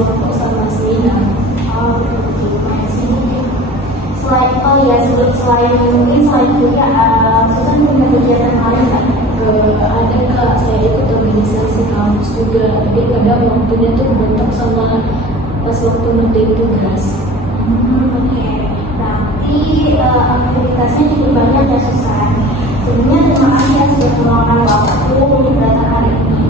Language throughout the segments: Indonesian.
sekelompok sama seminar. Oh, begitu. Selain selain kuliah, Susan punya kegiatan lain nggak? Ada Kak, saya ikut organisasi kampus juga, tapi kadang waktunya tuh bentrok sama pas waktu ngerjain tugas. Oke. Berarti aktivitasnya cukup banyak ya Susan. Sebelumnya terima kasih ya sudah meluangkan waktu untuk datang hari ini.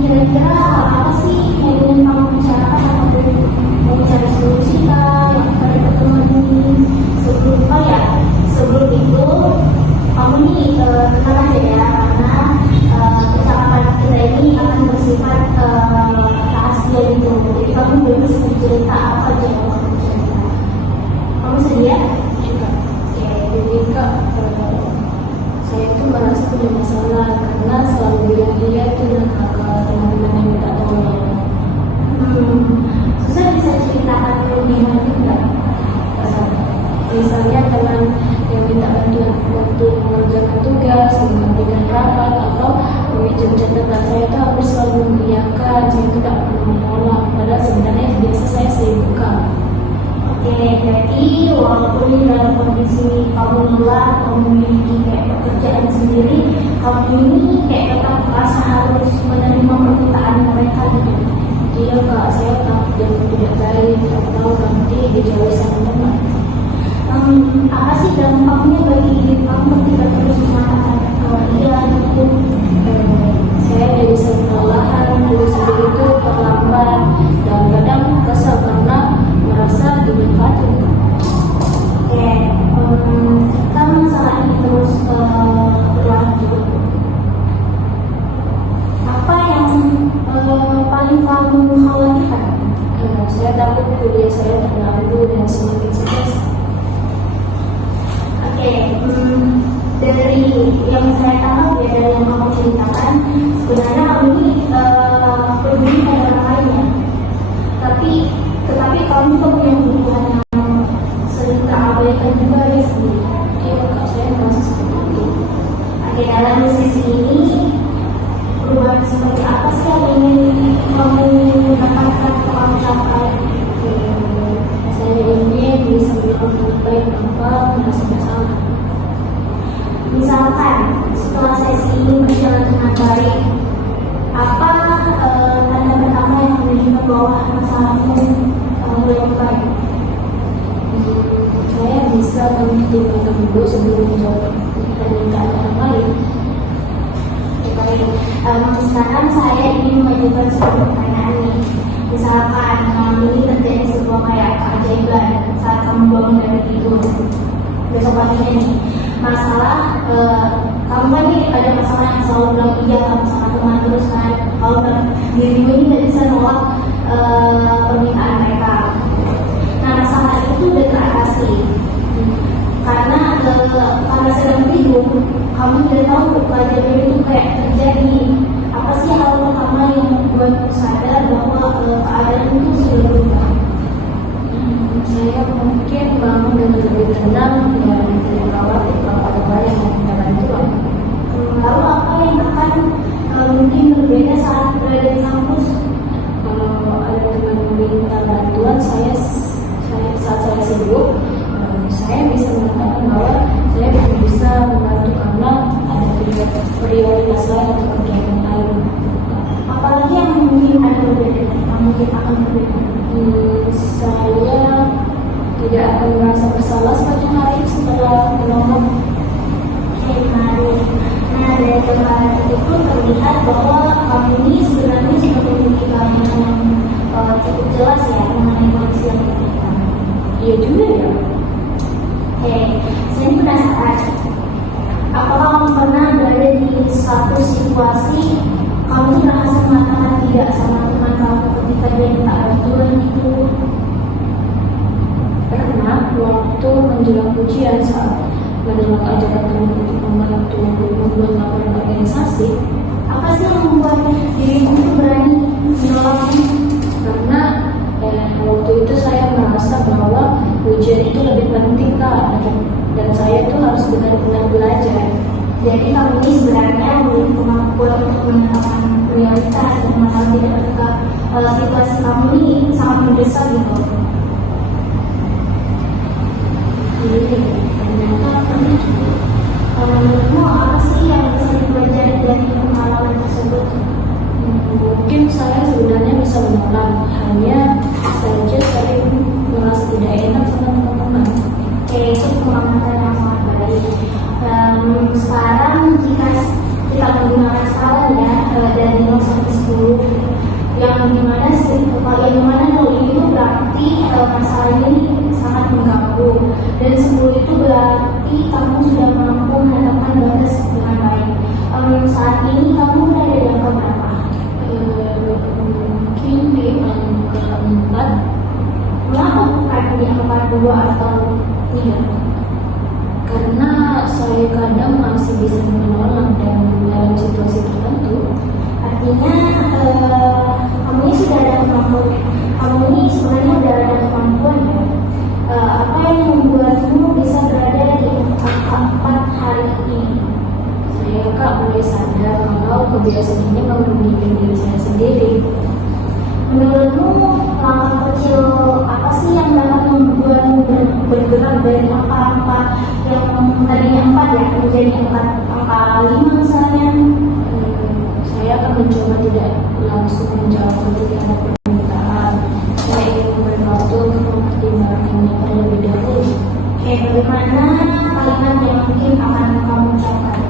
Kira-kira apa sih yang ingin kamu bicarakan ataupun mau bicara solusi yang pada pertemuan ini? Sebelum itu kamu nih tenang aja ya, karena percakapan kita ini akan bersifat rahasia gitu. Jadi kamu bebas bercerita apa aja yang kamu cerita. Kamu sedia? Iya. Jadi Kak, saya tuh merasa punya masalah karena selalu bilang iya tuh ke teman-teman yang minta tolong. Susah bisa ceritakan lebih lanjut nggak? Misalnya teman yang minta bantuan waktu mengerjakan tugas, mengambilkan rapat, atau meminjam catatan, saya tuh harus selalu mengiyakan, saya tuh tak pernah menolak, padahal sebenarnya biasa saya sibuk Kak. Oke, berarti walaupun dalam kondisi kamu lelah, kamu memiliki kayak pekerjaan sendiri, kamu ini kayak tetap merasa harus menerima permintaan mereka gitu. Iya Kak, saya takut dan tidak baik atau nanti dijauhi sama teman. Apa sih dampaknya bagi diri kamu ketika terus mengatakan iya gitu? Saya jadi sering kelelahan, tulis sendiri itu terlambat, dan kadang kesal karena merasa dimanfaatin. Oke, jika masalah ini terus berlanjut, apa yang paling kamu khawatirkan? Saya takut kuliah saya terganggu dan semakin stres. Oke, dari yang saya tahu ya, dari yang kamu ceritakan, sebenarnya kamu ini peduli pada orang lain ya. Tetapi kamu juga punya kebutuhan yang sering terabaikan juga ya sendiri. Iya Kak, saya merasa seperti itu. Oke, dalam sisi ini, perubahan seperti apa sih yang ingin kamu dapatkan atau kamu capai? Saya ingin bisa melakukan lebih baik tanpa merasa bersalah. Misalkan setelah sesi ini berjalan dengan baik, apa tanda pertama yang menunjukkan bahwa masalahmu mulai baik? Saya bisa mempertimbangkan dulu sebelum menjawab permintaan orang lain. Sekarang saya ingin mengajukan sebuah pertanyaan nih. Misalkan ini terjadi sebuah kayak keajaiban saat kamu bangun dari tidur besok paginya nih, masalah kamu kan nih ada masalah yang selalu bilang iya sama teman terus kan, kalau dirimu ini nggak bisa nolak permintaan mereka. Nah, masalah itu udah teratasi karena sedang tidur kamu tidak tahu keajaiban itu kayak terjadi. Apa sih hal pertama yang membuatmu sadar bahwa keadaan itu sudah berubah? Saya mungkin bangun dengan lebih tenang dan tidak khawatir kalau ada banyak yang minta bantuan. Lalu apa yang akan mungkin berbeda saat berada di kampus? Kalau ada teman meminta bantuan, saat saya sibuk, saya bisa mengatakan bahwa saya belum bisa membantu karena ada prioritas lain atau kegiatan lain. Apalagi yang mungkin ada berbeda, yang mungkin akan berbeda? Saya tidak akan merasa bersalah sepanjang hari setelah menolong. Oke, menarik. Nah, dari gambaran itu terlihat bahwa kamu ini sebenarnya sudah memiliki gambaran yang cukup jelas ya mengenai kondisi yang terjadi. Iya juga ya. Oke, saya penasaran. Apakah kamu pernah berada di suatu situasi kamu merasa mengatakan tidak sama teman kamu ketika dia minta bantuan itu? Pernah waktu menjelang ujian saat menolak ajakan teman untuk membantu membuat laporan organisasi. Apa sih yang membuat dirimu itu berani menolaknya? Karena waktu itu saya merasa bahwa ujian itu lebih penting Kak, dan saya itu harus benar-benar belajar. Jadi kamu ini sebenarnya memiliki kemampuan untuk menentukan prioritas dan masalah tidak ketika situasi kamu ini mendesak gitu. Kalau menurutmu apa sih yang bisa dipelajari dari pengalaman tersebut? Mungkin saya sebenarnya bisa menolak, hanya saja sering merasa tidak enak sama teman-teman. Oke, itu pengamatan yang sangat baik. Sekarang jika kita menggunakan skala ya dari 0 sampai 10, yang dimana 0 itu berarti masalah ini sangat mengganggu, dan 10 itu berarti kamu sudah mampu menetapkan batas dengan baik. Saat ini kamu berada di angka berapa? Mungkin di angka 4. Mengapa bukan di angka 2 atau 3? Karena saya kadang masih bisa menolak dan dalam situasi tertentu. Artinya kamu ini sudah ada kemampuan. Kamu ini sebenarnya sudah ada kemampuan ya. Apa yang membuatmu bisa berada di angka 4 hari ini? Saya mulai sadar kalau kebiasaan ini merugikan diri saya sendiri. Menurutmu langkah kecil apa sih yang dapat membuatmu bergerak dari angka-angka yang tadinya 4 ya menjadi angka 5 misalnya? Saya akan mencoba tidak langsung menjawab ketika ada permintaan. Saya ingin membantu untuk mempertimbangkannya terlebih dahulu. Oke, bagaimana kalimat yang mungkin akan kamu ucapkan?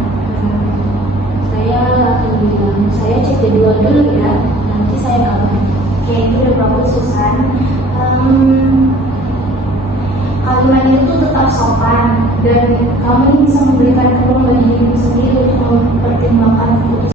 Saya akan bilang, saya cek jadwal dulu ya, nanti saya kabarin. Oke, itu udah bagus Susan. Kalimat itu tetap sopan dan kamu bisa memberikan ruang bagi diri sendiri untuk mempertimbangkan keputusan.